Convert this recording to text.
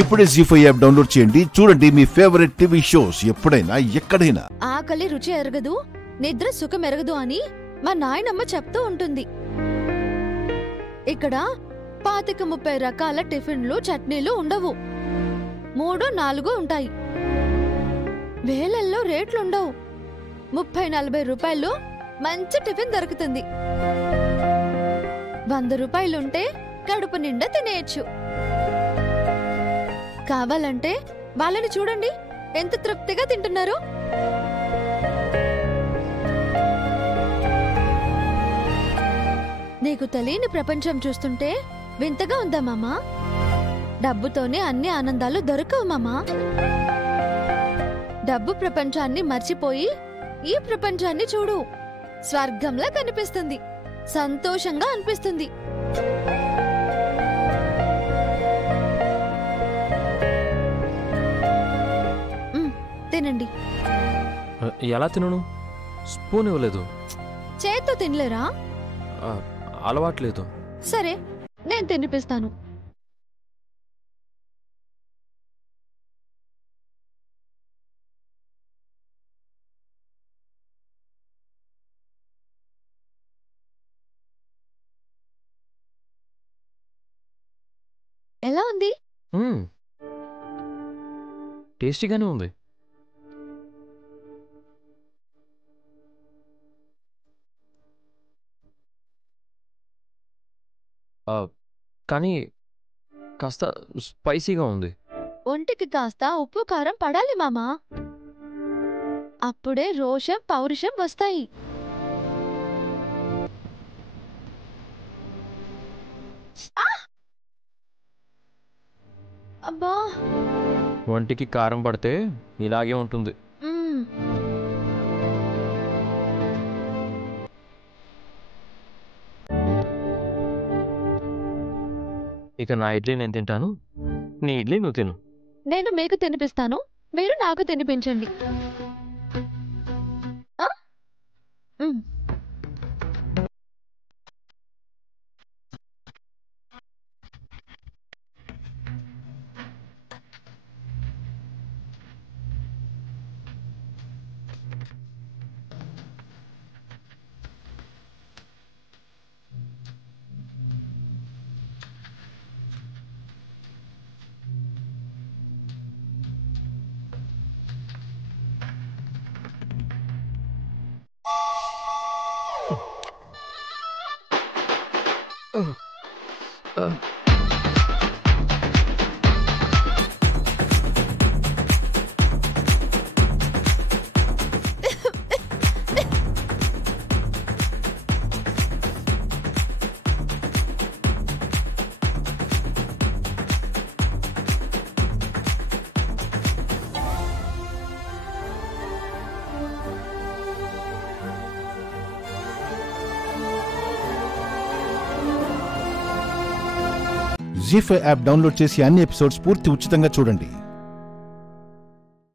ఇప్పుడే జీ5 app download చేయండి. చూడండి మీ ఫేవరెట్ టీవీ షోస్ ఎప్పుడైనా ఎక్కడైనా. ఆకలి రుచి ఎరగదు, నిద్ర సుఖం ఎరగదు అని మా నాయనమ్మ చెప్తూ ఉంటుంది. ఇక్కడ 25-30 రకాల టిఫిన్లు చట్నీలు ఉండవు, 3-4 ఉంటాయి. వేలల్లో రేట్లుండవు. 30-40 రూపాయలు మంచి టిఫిన్ దొరుకుతుంది. 100 రూపాయలుంటే కడుపు నిండా తినేయచ్చు. కావాలంటే వాళ్ళని చూడండి, ఎంత తృప్తిగా తింటున్నారు. నీకు తెలియని ప్రపంచం చూస్తుంటే వింతగా ఉందా మామా? డబ్బుతోనే అన్ని ఆనందాలు దొరకవు మామా. డబ్బు ప్రపంచాన్ని మర్చిపోయి ఈ ప్రపంచాన్ని చూడు. స్వర్గంలా కనిపిస్తుంది, సంతోషంగా అనిపిస్తుంది. తినండి. ఎలా తినను? స్పూన్ ఇవ్వలేదు. చేత్తో తినలేరా? అలవాట్లేదు. సరే, నేను తినిపిస్తాను. ఎలా ఉంది? టేస్టీగానే ఉంది. కానీ కాస్త స్పైసీగా ఉంది. ఒంటికి కాస్త ఉప్పు కారం పడాలి మామా, అప్పుడే రోషం పౌరుషం వస్తాయి. అబ్బా, ఒంటికి కారం పడితే ఇలాగే ఉంటుంది. ఇక నా ఇడ్లీ నేను తింటాను, నీ ఇడ్లీ నువ్వు తిను. నేను మీకు తినిపిస్తాను, మీరు నాకు తినిపించండి. జీ5 యాప్ డౌన్లోడ్ చేసి అన్ని ఎపిసోడ్స్ పూర్తి ఉచితంగా చూడండి.